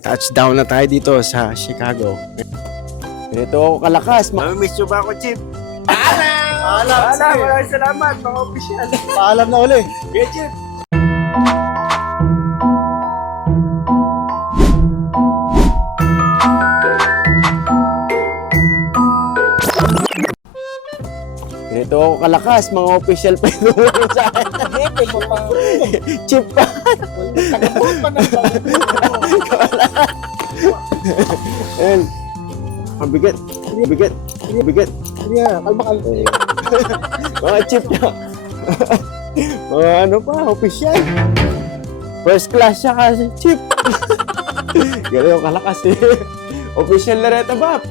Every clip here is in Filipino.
Touchdown na tayo dito sa Chicago. Ito ako kalakas. Mamimiss nyo ba ako, Chip? Paalam! Maraming salamat, mga opisyal. Paalam na uli. Okay, Chip. Ito ako kalakas. Mga official pa yung tumulong sa akin. Chip pa. Tagapon pa ng Ayan. Ang bigat. Bigat. Bigat. kalma. Mga chip niya. Mga ano pa, official. First class siya kasi chip. Gano'n yung kalakas eh. Official na reta, Bap.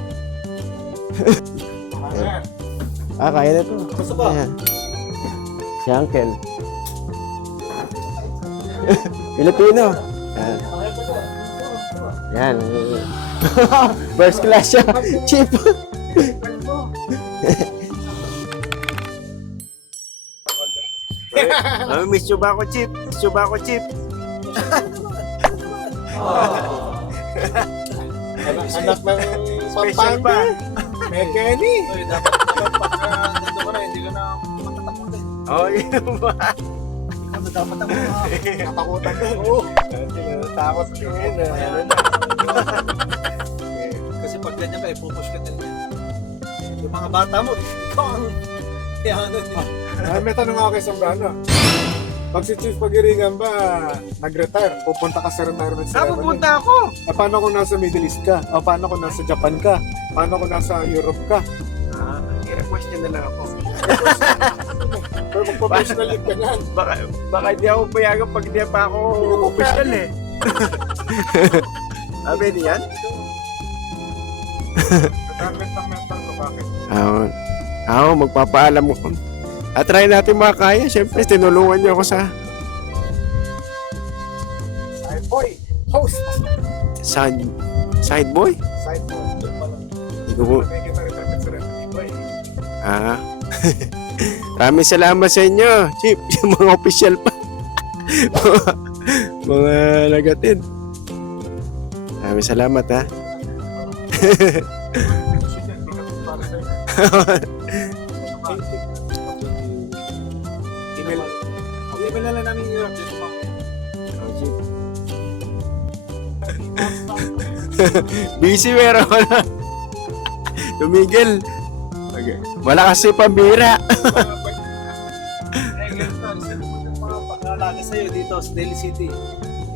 Kaya na ito. Gusto ba? Ayan. Si Uncle. Filipino. Ayan. Yan. First class siya. Chip. Mamimiss nyo ba ako, Chip? Miss nyo ba ako, Chip? Anak ng Special pa. May Kenny. Dapat pagka nandun ka na, hindi ka na matatakutin. Oh, yun ba? Dapat ang katakutan din. Oo. Takot ko yun. Kasi pag ganyan ka, ipupush ka din. Yung mga bata mo, ikaw ang iyanan nila. May tanong ako kay Sombrano. Pag si Chief Pagirigan ba nag-retire, pupunta ka sa retirement ceremony? Pupunta ako. Paano kung nasa Middle East ka? O paano kung nasa Japan ka? Paano kung nasa Europe ka? I-question na lang ako. Pero mag-professional league ka yan. Baka hindi ako payagan pag hindi pa ako official eh. Pwede yan? Retirement ng mentor ko, bakit? Magpapaalam mo. Try natin makakaya. Siyempre, tinulungan niyo ako sa Side boy! Host! side boy. Side boy. Hindi ko po. May kita retirement ceremony boy. Maraming salamat sa inyo, Chief. Yung mga official pa. mga nagatin. Maraming salamat, ha. Email na lang namin yung Europe dito mamaya. Busy pero wala. Tumigil. Okay. Wala kasi pambira. Yung mga pag-aalaga sa'yo dito sa Daly City,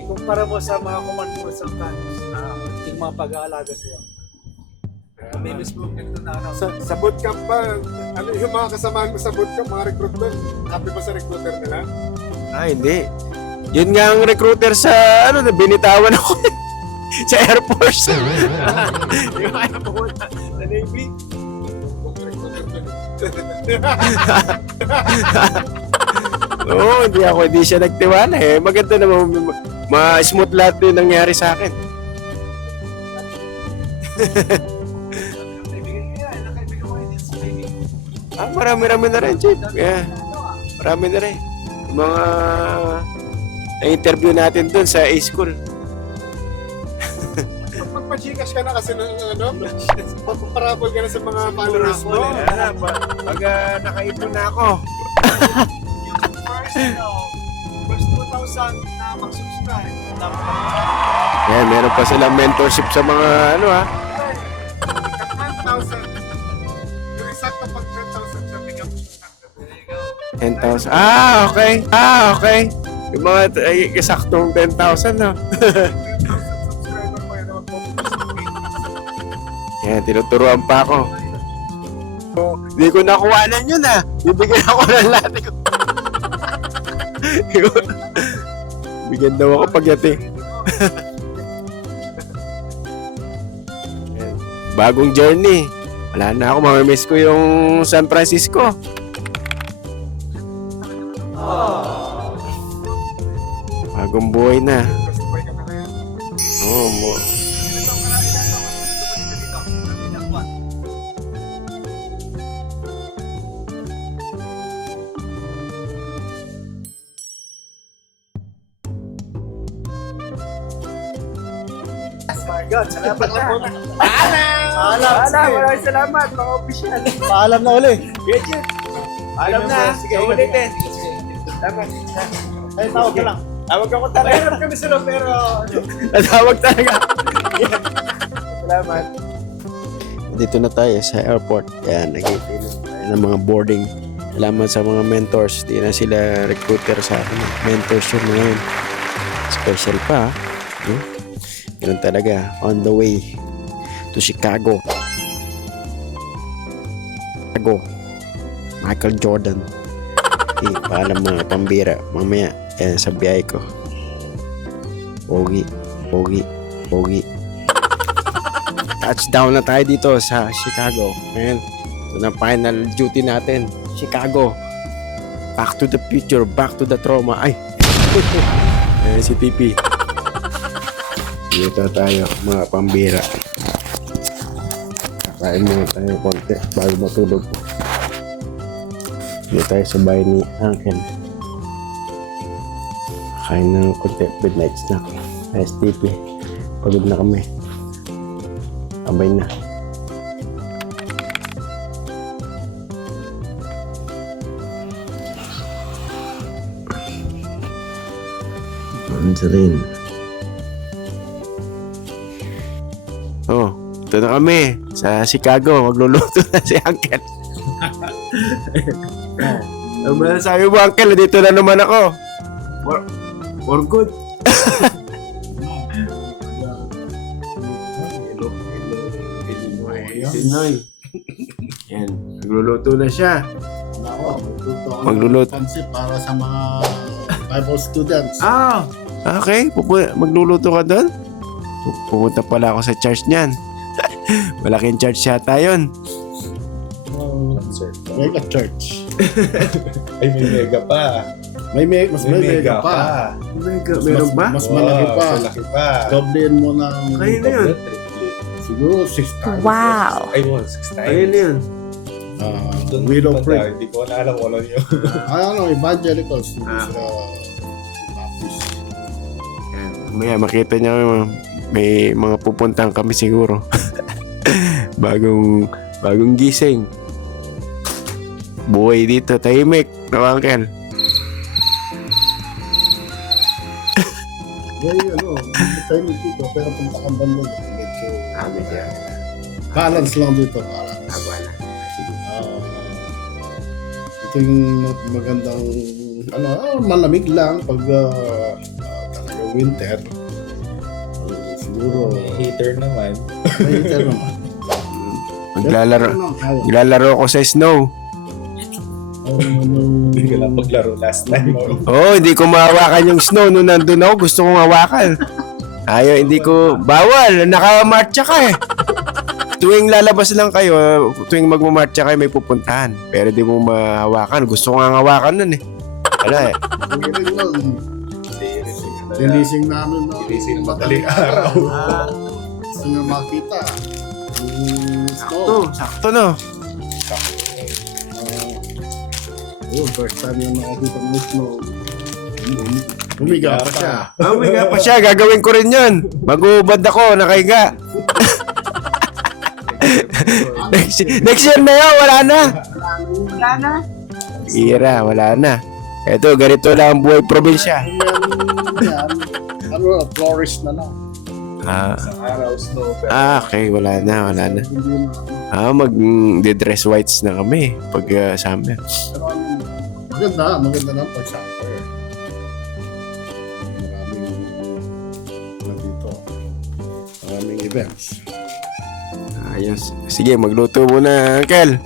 ikumpara mo sa mga command consultants yung mga pag-aalaga sa'yo. May mismo ganito na ano. Sa bootcamp ba, ano yung mga kasamahan mo sa bootcamp, mga recruiter, happy ba sa recruiter nila? Hindi. Yun nga ang recruiter sa binitawan ako sa Air Force. Yung kaya pumunta sa Navy. Oo, hindi siya nagtiwala eh. Maganda naman, ma-smooth lahat yung nangyari sa akin. Marami-rami na rin, Chief. Yeah. Marami na rin. Yung mga na-interview natin dun sa A-School. Magpa-Gcash ka na kasi ng paparapol ka na sa mga followers mo. Pag nakaipon na ako. First 2,000 na mag-subscribe. Yeah, meron pa silang mentorship sa mga 10,000. Yung eksakto pag 10,000 siya, bigyan mo siya. 10,000. Okay. Yung mga saktong 10,000 no. 10,000 subscriber pa yun naman po. Yan, tinuturuan pa ako. Hindi ko nakuhanan yun Bibigyan ako ng lahat ko. Bigyan daw ako pagdating. Yan. Bagong journey. Wala na ako, mamimiss ko yung San Francisco. Bagong buhay na. Justify ka na ngayon. Oo, My God, salamat na. Paalam, maraming salamat, mga opisyal. Paalam na uli. Gadget. Alam na, sige, ulitin. Salamat. Ay, tawag ka lang. Tawag ako talaga. Mahirap kami sila pero Natawag talaga. Salamat. Dito na tayo sa airport. Yan, nag-i-pay na tayo ng mga boarding. Salamat sa mga mentors. Di na sila recruiter sa akin. Mentors yun ngayon. Special pa. Ganun talaga. On the way to Chicago. Michael Jordan. Paalam mga pambira. Mamaya, yan sa biyay ko. Pogi. Touchdown na tayo dito sa Chicago. Ngayon, ito na final duty natin. Chicago. Back to the future. Back to the trauma. Ay! Ayan si TP. Dito tayo, mga pambira. Kain muna tayo konti bago matulog. Dito tayo sa bahay ni Uncle. Kain ng konti midnight snack. Ay, TP. Pagod na kami. Abay na. Angeline. Oh, ito na kami sa Chicago. Magluluto na si Uncle. Ang masasabi mo, Uncle, dito na naman ako. For good. Pinoy. Yan. Nagluluto na siya. Ako, Magluluto. Pansit para sa mga Bible students. Ah, okay. Magluluto ka doon? Pupunta pala ako sa church niyan. Malaking church yata yun. Mega church. Ay, may mega pa. Mas may mega pa. Mega, meron ba? Mas malaki pa. Malaki pa. Doblein mo ng Kayo na yun. siguro 6 times. Wow. Ay, 6 times. Ayun na yun. Widow Punta, Creek. Hindi ko na alam kung ano yun. Evangelicals. Ah. Baptist. Yan. Maya makita niyo may mga pupuntahan kami siguro. bagong gising. Buhay dito, tahimik. No, Uncle? Tayo dito, pero punta kang banda. Medyo balance lang dito. Ito yung magandang, malamig lang pag talaga winter. Siguro, Heater naman. may heater naman. Maglalaro ako sa snow. Hindi ka lang maglaro last time. Hindi ko mahawakan yung snow nung nandun ako. Gusto kong hawakan. Ayaw, hindi ko... Bawal! Nakamarcha ka eh. Tuwing lalabas lang kayo, tuwing magmamarcha kayo, may pupuntahan. Pero di mo mahawakan. Gusto ko nga hawakan nun eh. Wala eh. Dinising namin na Dinising madaling araw. Gusto nyo makita. Yung Sakto, sakto no. First time yung nakakita ng snow. Humiga pa siya. Umiga pa siya, gagawin ko rin yun. Mag-uubad ako, nakahiga. next year na yun, wala na. Ira, wala na. Eto, ganito lang ang buhay probinsya. Yan. Florist na lang. Isang araw, snow. Okay, wala na. Hindi na. Mag-dress whites na kami pag summer. Pero maganda na pag-summer. Maraming events. Ayos. Sige, magluto muna, Uncle.